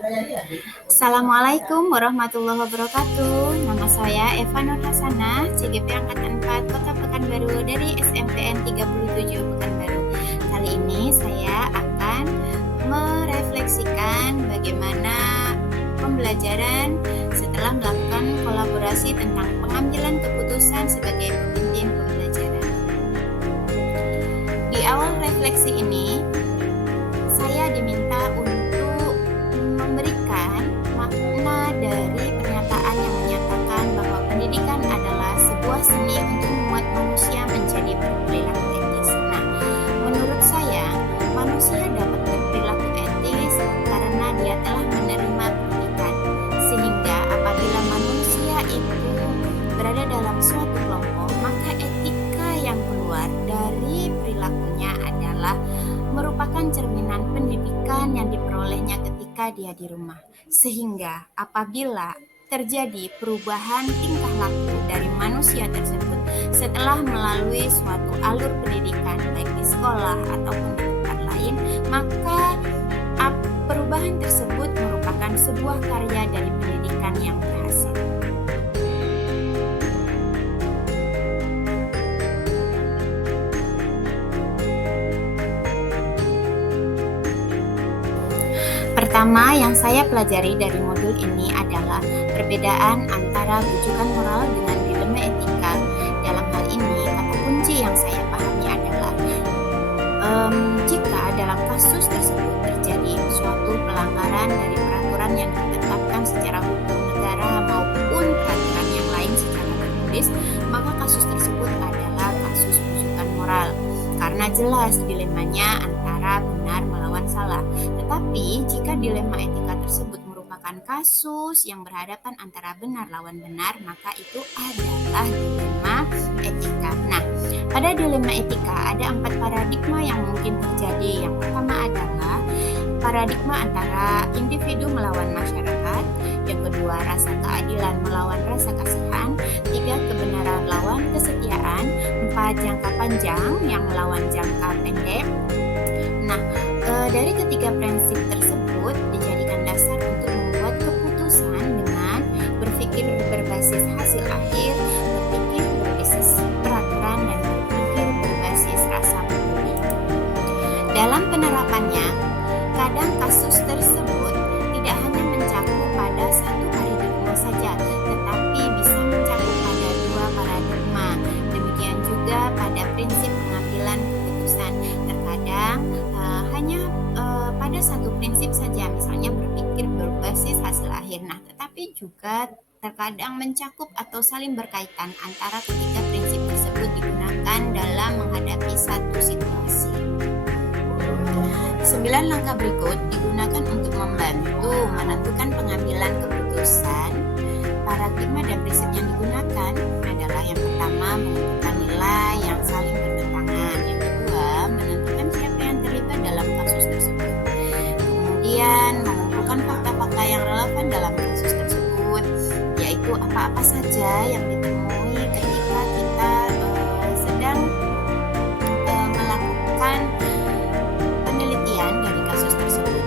Assalamualaikum warahmatullahi wabarakatuh. Nama saya Eva Nur Hasanah, CGP Angkatan 4 Kota Pekanbaru dari SMPN 37 Pekanbaru. Kali ini saya akan merefleksikan bagaimana pembelajaran setelah melakukan kolaborasi tentang pengambilan keputusan sebagai pemimpin pembelajaran. Di awal refleksi ini, saya diminta untuk memberikan makna dari pernyataan yang menyatakan bahwa pendidikan adalah sebuah seni untuk membuat manusia menjadi berperilaku etis. Nah, menurut saya, manusia dapat berperilaku etis karena dia telah menerima pendidikan. Sehingga apabila manusia itu berada dalam suatu kelompok, maka etika yang keluar dari perilakunya adalah merupakan cerminan pendidikan yang diperolehnya ketika dia di rumah. Sehingga apabila terjadi perubahan tingkah laku dari manusia tersebut setelah melalui suatu alur pendidikan baik di sekolah ataupun di tempat lain, maka perubahan tersebut merupakan sebuah karya dari pendidikan yang berhasil. Pertama yang saya pelajari dari modul ini adalah perbedaan antara rujukan moral dengan dilema etika. Dalam hal ini, kata kunci yang saya pahami adalah jika dalam kasus tersebut terjadi suatu pelanggaran dari peraturan yang ditetapkan secara hukum negara maupun peraturan yang lain secara tertulis, maka kasus tersebut adalah kasus rujukan moral. Karena jelas dilemanya antara benar melawan salah. Tetapi jika dilema etika tersebut merupakan kasus yang berhadapan antara benar lawan benar, maka itu adalah dilema etika. Nah, pada dilema etika ada 4 paradigma yang mungkin terjadi. Yang pertama adalah paradigma antara individu melawan masyarakat. Yang kedua, rasa keadilan melawan rasa kasihan. 3, kebenaran lawan kesetiaan. 4, jangka panjang yang melawan jangka pendek. Nah, dari ketiga prinsip tersebut dijadikan dasar untuk membuat keputusan dengan berpikir berbasis hasil akhir, berpikir berbasis peraturan, dan berpikir berbasis rasa peduli. Dalam penerapannya, kadang kasus tersebut tidak hanya mencakup pada satu paradigma saja, tetapi bisa mencakup pada 2 paradigma. Demikian juga pada prinsip pengambilan keputusan. Terkadang hanya pada satu prinsip saja, misalnya berpikir berbasis hasil akhir. Nah, tetapi juga terkadang mencakup atau saling berkaitan antara ketiga prinsip tersebut digunakan dalam menghadapi satu situasi. 9 langkah berikut digunakan untuk membantu menentukan pengambilan keputusan. Paradigma dan prinsip yang digunakan adalah yang pertama, menentukan nilai yang saling bertentangan. Yang kedua, menentukan siapa yang terlibat dalam kasus tersebut. Kemudian, mengumpulkan fakta-fakta yang relevan dalam kasus tersebut, yaitu apa-apa saja yang ditemui ketika kita sedang melakukan penelitian dari kasus tersebut,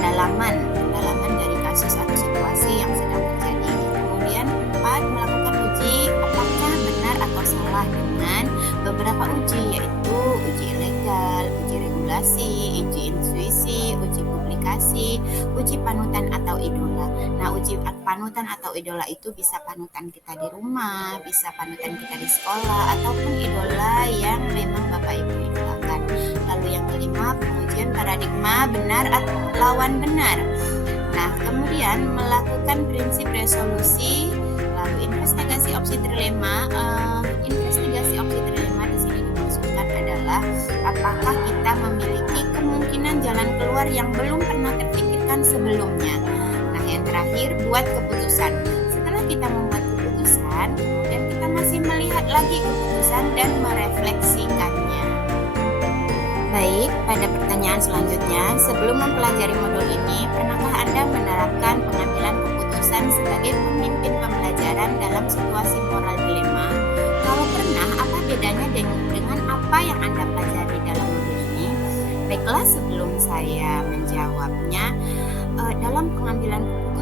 dalam pendalaman dari kasus atau situasi yang sedang terjadi. Kemudian 4, melakukan uji apakah benar atau salah dengan beberapa uji, yaitu uji ilegal, uji regulasi, uji intuisi, uji publikasi, uji panutan atau idola. Nah, uji panutan atau idola itu bisa panutan kita di rumah, bisa panutan kita di sekolah, ataupun idola yang memang Bapak Ibu idolakan. Lalu yang kelima, pengujian paradigma benar atau lawan benar. Nah, kemudian melakukan prinsip resolusi, lalu investigasi opsi trilema. Investigasi opsi trilema di sini dimaksudkan adalah apakah kita memiliki kemungkinan jalan keluar yang belum pernah terpikirkan sebelumnya. Nah, yang terakhir, buat keputusan. Setelah kita membuat keputusan, kemudian kita masih melihat lagi keputusan dan merefleksikannya. Baik, pada pertanyaan selanjutnya, sebelum mempelajari modul ini, pernahkah Anda menerapkan pengambilan keputusan sebagai pemimpin pembelajaran dalam situasi moral dilema? Kalau pernah, apa bedanya dengan apa yang Anda pelajari dalam modul ini? Baiklah, sebelum saya menjawabnya, dalam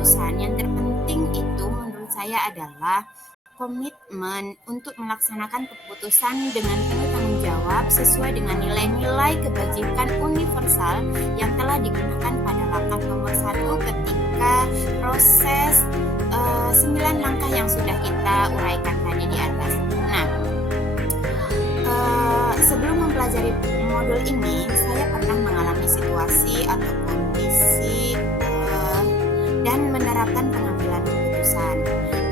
keputusan yang terpenting itu menurut saya adalah komitmen untuk melaksanakan keputusan dengan penuh tanggung jawab sesuai dengan nilai-nilai kebajikan universal yang telah digunakan pada langkah nomor 1 ketika proses 9 langkah yang sudah kita uraikan tadi di atas. Nah, sebelum mempelajari modul ini, saya pernah mengalami situasi atau kondisi dan menerapkan pengambilan keputusan.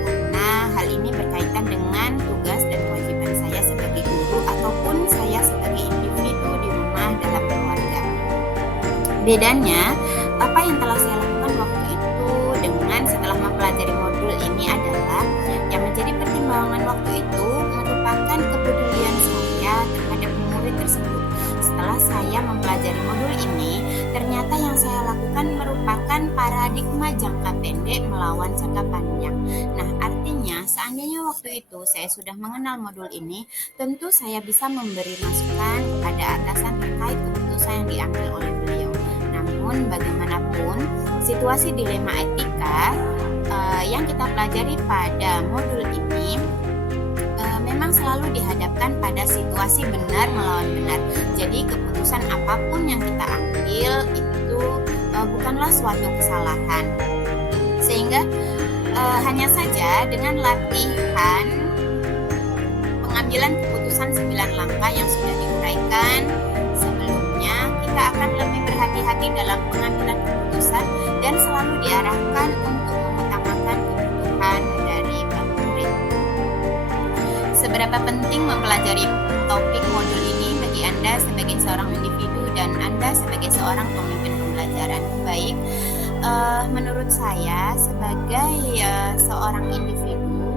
Karena hal ini berkaitan dengan tugas dan kewajiban saya sebagai guru ataupun saya sebagai individu di rumah dalam keluarga. Bedanya, apa yang telah saya lakukan waktu itu dengan setelah mempelajari modul ini adalah yang menjadi pertimbangan waktu itu merupakan kepedulian saya terhadap murid tersebut. Setelah saya mempelajari modul ini, ternyata yang saya lakukan merupakan paradigma jangka pendek melawan jangka panjang. Nah, artinya seandainya waktu itu saya sudah mengenal modul ini, tentu saya bisa memberi masukan kepada atasan terkait keputusan yang diambil oleh beliau. Namun bagaimanapun, situasi dilema etika yang kita pelajari pada modul ini memang selalu dihadapkan pada situasi benar melawan benar. Jadi keputusan apapun yang kita ambil itu bukanlah suatu kesalahan. Sehingga hanya saja dengan latihan pengambilan keputusan 9 langkah yang sudah diuraikan sebelumnya, kita akan lebih berhati-hati dalam pengambilan keputusan dan selalu diarahkan untuk mengutamakan kebutuhan dari murid. Seberapa penting mempelajari topik modul ini bagi Anda sebagai seorang individu dan Anda sebagai seorang pemimpin pembelajaran? Baik, menurut saya sebagai seorang individu,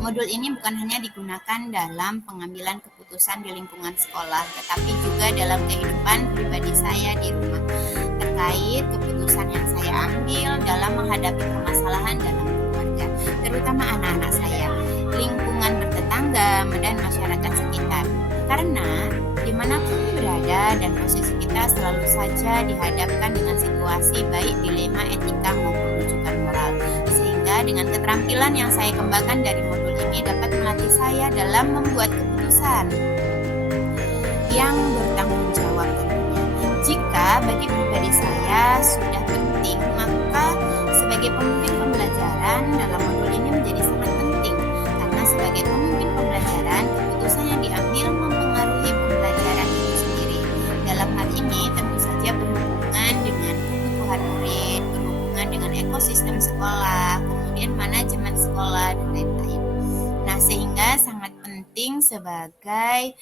modul ini bukan hanya digunakan dalam pengambilan keputusan di lingkungan sekolah, tetapi juga dalam kehidupan pribadi saya di rumah terkait keputusan yang saya ambil dalam menghadapi permasalahan dalam keluarga, terutama anak-anak saya, lingkungan bertetangga, dan masyarakat sekitar. Karena dimanapun berada dan posisi kita selalu saja dihadapkan dengan situasi baik dilema etika maupun rujukan moral. Sehingga dengan keterampilan yang saya kembangkan dari modul ini dapat melatih saya dalam membuat keputusan yang bertanggung jawab tentunya. Jika bagi pribadi saya sudah penting, maka sebagai pemimpin pembelajaran dalam modul ini menjadi sangat penting. Karena sebagai pemimpin pembelajaran, keputusan yang diambil mempengaruhi pembelajaran itu sendiri. Dalam hal ini tentu saja berhubungan dengan kebutuhan murid, berhubungan dengan ekosistem sekolah, kemudian manajemen sekolah, dan lain-lain. Nah, sehingga sangat penting sebagai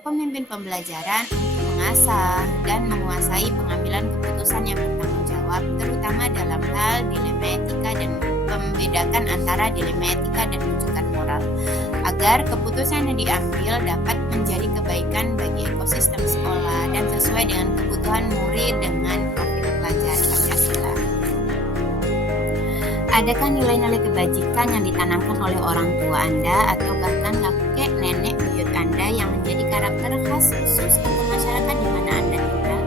pemimpin pembelajaran untuk mengasah dan menguasai pengambilan keputusan yang bertanggung jawab, terutama dalam hal dilema etika dan membedakan antara dilema etika dan rujukan moral, agar keputusan yang diambil dapat menjadi kebaikan bagi ekosistem sekolah dan sesuai dengan kebutuhan murid dengan profil pelajar Pancasila. Adakah nilai-nilai kebajikan yang ditanamkan oleh orang tua Anda atau bahkan kakek nenek buyut Anda yang menjadi karakter khas khusus untuk masyarakat di mana Anda tinggal?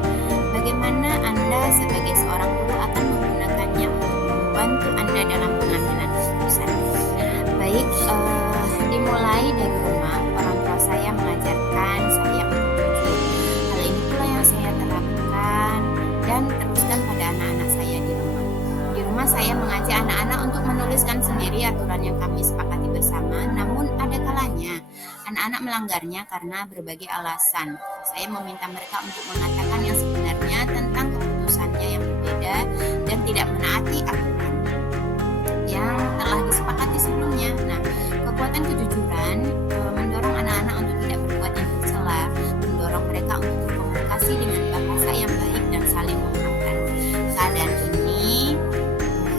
Bagaimana Anda sebagai seorang guru akan menggunakannya untuk membantu Anda dalam pengambilan keputusan? Baik, dimulai dari rumah, orang tua saya mengajarkan saya untuk jujur. Hal ini pula yang saya terapkan dan teruskan pada anak-anak saya di rumah. Di rumah saya mengajak anak-anak untuk menuliskan sendiri aturan yang kami sepakati bersama, namun ada kalanya anak-anak melanggarnya karena berbagai alasan. Saya meminta mereka untuk mengatakan yang sebenarnya tentang keputusannya yang berbeda dan tidak menaati aturan yang telah disepakati sebelumnya. Nah, kekuatan kejujuran mendorong anak-anak untuk tidak berbuat yang tercela, mendorong mereka untuk berkomunikasi dengan bahasa yang baik dan saling memaafkan. Keadaan ini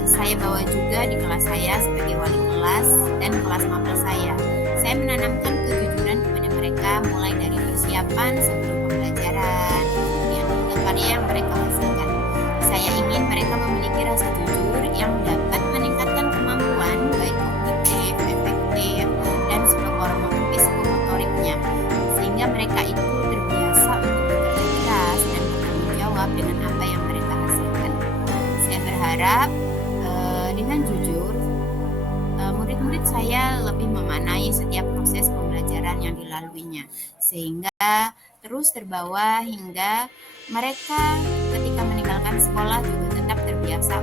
saya bawa juga di kelas saya sebagai wali kelas dan kelas mapel saya. Saya menanamkan kejujuran kepada mereka mulai dari persiapan sebelum pembelajaran, kemudian juga karya yang mereka hasilkan. Saya ingin mereka memiliki rasa jujur yang dapat meningkatkan kemampuan baik kognitif, efektif, dan psikomotoriknya, sehingga mereka itu terbiasa untuk bekerja keras dan bertanggung jawab dengan apa yang mereka hasilkan. Saya berharap berharap dengan jujur murid-murid saya lebih memaknai setiap proses pembelajaran yang dilaluinya, sehingga terus terbawa hingga mereka ketika meninggalkan sekolah juga tetap terbiasa